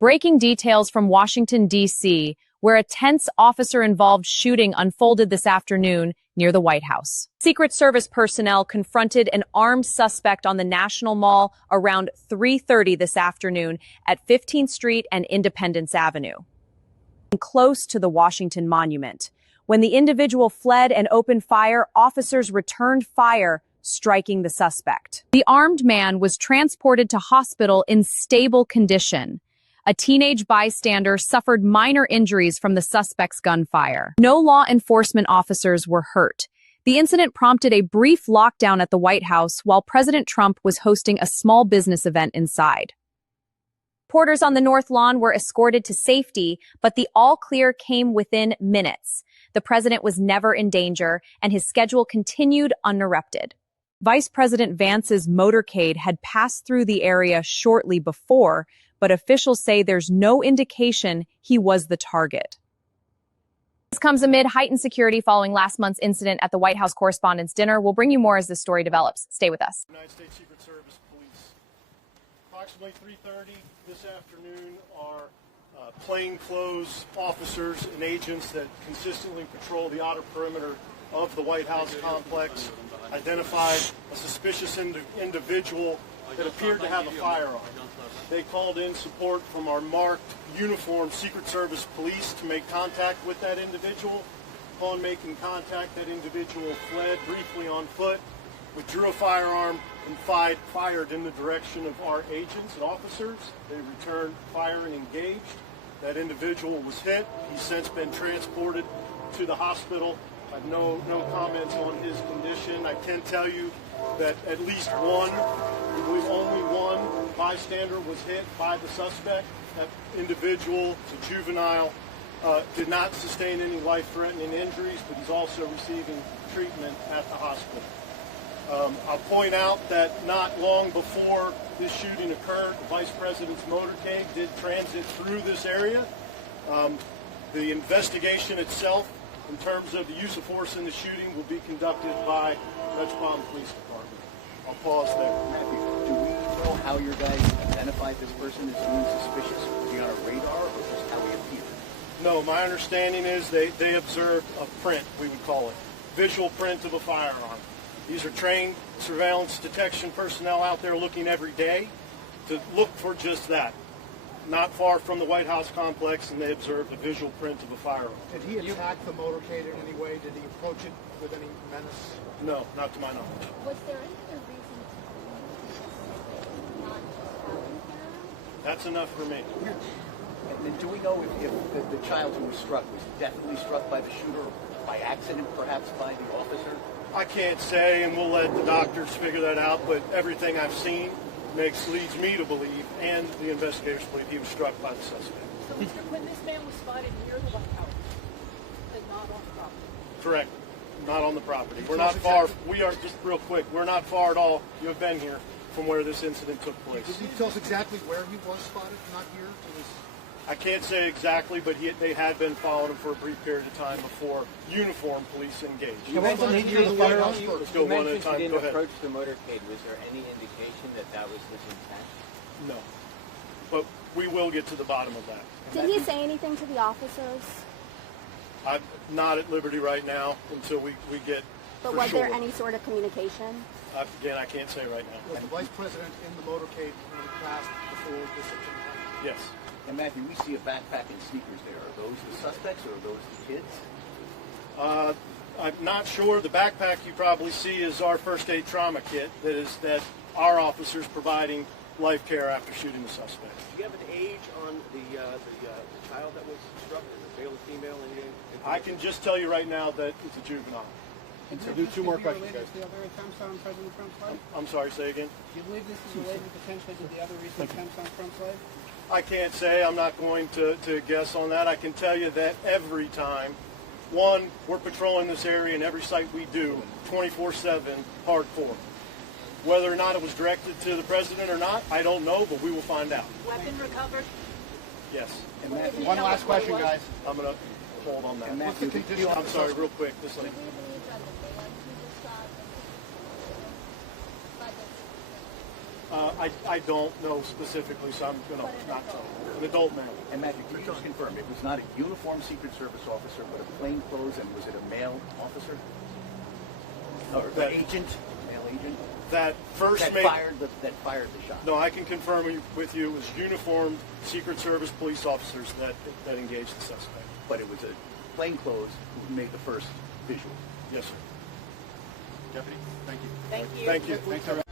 Breaking details from Washington, D.C., where a tense officer-involved shooting unfolded this afternoon near the White House. Secret Service personnel confronted an armed suspect on the National Mall around 3:30 this afternoon at 15th Street and Independence Avenue, close to the Washington Monument. When the individual fled and opened fire, officers returned fire, striking the suspect. The armed man was transported to hospital in stable condition. A teenage bystander suffered minor injuries from the suspect's gunfire. No law enforcement officers were hurt. The incident prompted a brief lockdown at the White House while President Trump was hosting a small business event inside. Reporters on the North Lawn were escorted to safety, but the all-clear came within minutes. The president was never in danger, and his schedule continued uninterrupted. Vice President Vance's motorcade had passed through the area shortly before, but officials say there's no indication he was the target. This comes amid heightened security following last month's incident at the White House Correspondents Dinner. We'll bring you more as this story develops. Stay with us. United States Secret Service Police. Approximately 3:30 this afternoon, our plainclothes officers and agents that consistently patrol the outer perimeter of the White House complex identified a suspicious individual that appeared to have a firearm. They called in support from our marked uniformed Secret Service police to make contact with that individual. Upon making contact, that individual fled briefly on foot, withdrew a firearm, and fired in the direction of our agents and officers. They returned fire and engaged. That individual was hit. He's since been transported to the hospital. I have no comments on his condition. I can tell you that at least one, I believe only one bystander was hit by the suspect. That individual, it's a juvenile, did not sustain any life-threatening injuries, but he's also receiving treatment at the hospital. I'll point out that not long before this shooting occurred, the Vice President's motorcade did transit through this area. The investigation itself, in terms of the use of force in the shooting, will be conducted by Metropolitan Police Department. I'll pause there. Matthew, do we know how your guys identified this person as being suspicious? Was he on a radar or just how he appeared? No, my understanding is they observed a print, we would call it, visual print of a firearm. These are trained surveillance detection personnel out there looking every day to look for just that. Not far from the White House complex, and they observed a visual print of a firearm. Did he attack the motorcade in any way? Did he approach it with any menace? No, not to my knowledge. Was there any other reason to not having him? That's enough for me. And do we know if the child who was struck was definitely struck by the shooter, by accident perhaps by the officer? I can't say, and we'll let the doctors figure that out, but everything I've seen leads me to believe, and the investigators believe, he was struck by the suspect. So, when this man was spotted near the White House, but not on the property? Correct. Not on the property. We're not far. We are, just real quick, we're not far at all. You have been here from where this incident took place. Did you tell us exactly where he was spotted? Not here? I can't say exactly, but they had been following him for a brief period of time before uniformed police engaged. You mentioned the nature of the firearm. Let's go one at a time. Go ahead. Approach the motorcade. Was there any indication that was his intent? No. But we will get to the bottom of that. Did he say anything to the officers? I'm not at liberty right now until we get. But was there any sort of communication? Again, I can't say right now. Was the Vice President in the motorcade when it passed before this incident happened? Yes. And Matthew, we see a backpack and sneakers there. Are those the suspects or are those the kids? I'm not sure. The backpack you probably see is our first aid trauma kit that our officers providing life care after shooting the suspect. Do you have an age on the child that was struck? Is it male or female? I can just tell you right now that it's a juvenile. So do two more questions, guys. The other attempts on President Trump's life? I'm sorry, say again? Do you believe this is related potentially to the other recent attempts on Trump's life? I can't say. I'm not going to guess on that. I can tell you that every time, one, we're patrolling this area in every site we do, 24/7, hardcore. Whether or not it was directed to the president or not, I don't know, but we will find out. Weapon recovered? Yes. And Matthew, one last question, guys. I'm going to hold on that. And Matthew, I'm sorry, real quick. This lady. Do we believe that the man who was shot I don't know specifically, so I'm going to not tell you. An adult male. And Matthew, can you just confirm, it was not a uniformed Secret Service officer, but a plainclothes, and was it a male officer? Or That- agent? Male agent? That first That fired the shot? No, I can confirm with you it was uniformed Secret Service police officers that engaged the suspect. But it was a plainclothes who made the first visual? Yes, sir. Deputy, thank you. Thank you. Thank you. Thanks, everyone.